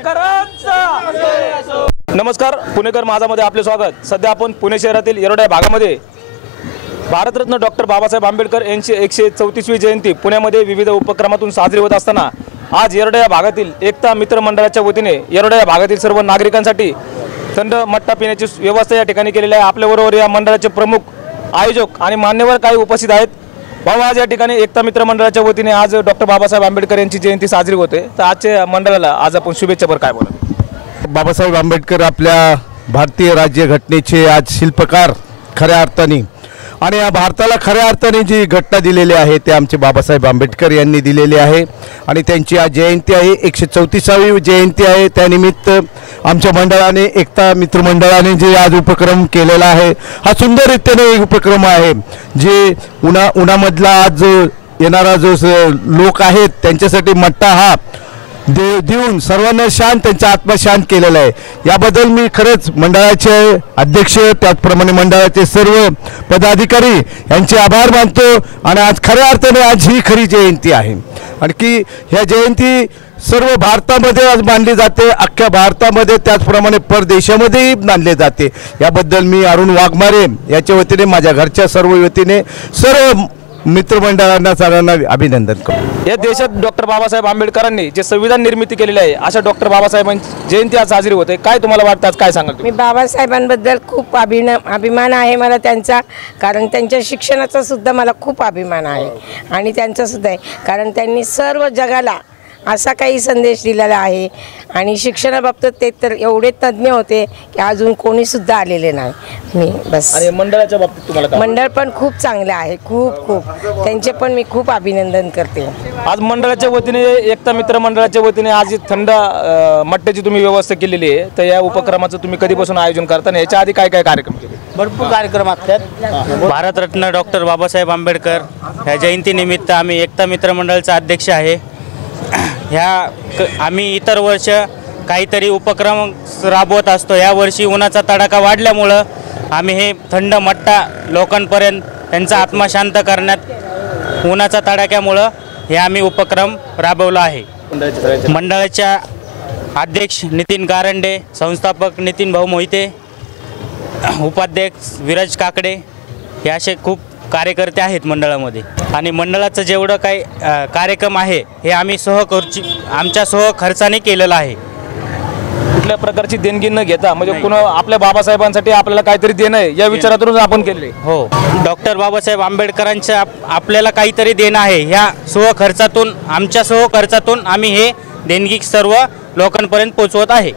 आंबेडकरांचा। नमस्कार, पुणेकर माझामध्ये आपले स्वागत। सध्या आपण पुणे शहरातील येरवडा भागामध्ये भारतरत्न डॉक्टर बाबासाहेब आंबेडकर यांची 134वी जयंती पुण्यामध्ये विविध उपक्रमातून साजरी होत असताना आज येरवडा भागातील एकता मित्र मंडळाच्या वतीने येरवडा भागातील सर्व नागरिकांसाठी थंड मट्टा पिण्याची व्यवस्था या ठिकाणी केलेली आहे। आपल्याबरोबर या मंडळाचे प्रमुख आयोजक आणि मान्यवर काही उपस्थित आहेत। भाऊ, आज या ठिकाणी एकता मित्र मंडळाच्या वतीने आज डॉक्टर बाबासाहेब आंबेडकर यांची जयंती साजरी होते, तर आजच्या मंडळाला आज आपण शुभेच्छापर काय बोला? बाबासाहेब आंबेडकर आपल्या भारतीय राज्यघटनेचे आज शिल्पकार खऱ्या अर्थाने आणि या भारताला खऱ्या अर्थाने जी घटना दिलेली आहे ते आमचे बाबासाहेब आंबेडकर यांनी दिलेली आहे आणि त्यांची आज जयंती आहे, 134वी जयंती आहे। त्यानिमित्त आमच्या मंडळाने एकता मित्रमंडळाने जे आज उपक्रम केलेला आहे हा सुंदररीतीने एक उपक्रम आहे। जे उन्हामधला आज येणारा जो लोक आहेत त्यांच्यासाठी मट्टा हा देऊन सर्वांना शांत, त्यांचा आत्मा शांत केलेला आहे। याबद्दल मी खरंच मंडळाचे अध्यक्ष त्याचप्रमाणे मंडळाचे सर्व पदाधिकारी यांचे आभार मानतो आणि आज खऱ्या अर्थाने आज ही खरी जयंती आहे। आणखी ह्या जयंती सर्व भारतामध्ये आज मानली जाते, अख्ख्या भारतामध्ये त्याचप्रमाणे परदेशामध्येही मानले जाते। याबद्दल मी अरुण वाघमारे याच्या वतीने माझ्या घरच्या सर्व वतीने सर्व मित्रमंडळांना सर्वांना अभिनंदन करतो। या देशात डॉक्टर बाबासाहेब आंबेडकरांनी जे संविधान निर्मिती केलेली आहे अशा डॉक्टर बाबासाहेबांची जयंती आज साजरी होते, काय तुम्हाला वाटतं, आज काय सांगाल? मी बाबासाहेबांबद्दल खूप अभिमान आहे मला त्यांचा, कारण त्यांच्या शिक्षणाचा सुद्धा मला खूप अभिमान आहे आणि त्यांचा सुद्धा आहे, कारण त्यांनी सर्व जगाला असा काही संदेश दिलेला आहे आणि शिक्षणाबाबतीत ते तर एवढे तज्ज्ञ होते की अजून कोणी सुद्धा आलेले नाही। मी बस। आणि मंडळाच्या बाबतीत तुम्हाला मंडळ पण खूप चांगले आहे, खूप त्यांचे पण मी खूप अभिनंदन करते। आज मंडळाच्या वतीने एकता मित्र मंडळाच्या वतीने आज थंड मट्ट्याची तुम्ही व्यवस्था केलेली आहे, तर या उपक्रमाचं तुम्ही कधीपासून आयोजन करता आणि याच्या आधी काय काय कार्यक्रम केले? भरपूर कार्यक्रम असतात। भारतरत्न डॉक्टर बाबासाहेब आंबेडकर ह्या जयंतीनिमित्त आम्ही एकता मित्र मंडळाचा अध्यक्ष आहे। आम्ही इतर वर्ष काहीतरी उपक्रम राबवत असतो। या वर्षी उन्हाचा तडाखा वाढल्यामुळं आम्ही हे थंड मट्टा लोकांपर्यंत त्यांचा आत्मा शांत करण्यात उन्हाचा तडाख्यामुळं हे आम्ही उपक्रम राबवला आहे। मंडळाच्या अध्यक्ष नितीन कारंडे, संस्थापक नितीन भाऊ मोहिते, उपाध्यक्ष विराज काकडे हे असे खूप कार्यकर्ते आहेत मंडळामध्ये आणि मंडळाचं जेवढं काही कार्यक्रम आहे हे आम्ही आमच्या खर्चाने केलेलं आहे। कुठल्या प्रकारची देणगी न घेता म्हणजे कुणा आपल्या बाबासाहेबांसाठी आपल्याला काहीतरी देणं आहे या विचारातून आपण केले। हो, डॉक्टर बाबासाहेब आंबेडकरांच्या आपल्याला काहीतरी देणं आहे, ह्या आमच्या खर्चातून आम्ही हे देणगी सर्व लोकांपर्यंत पोहोचवत आहे।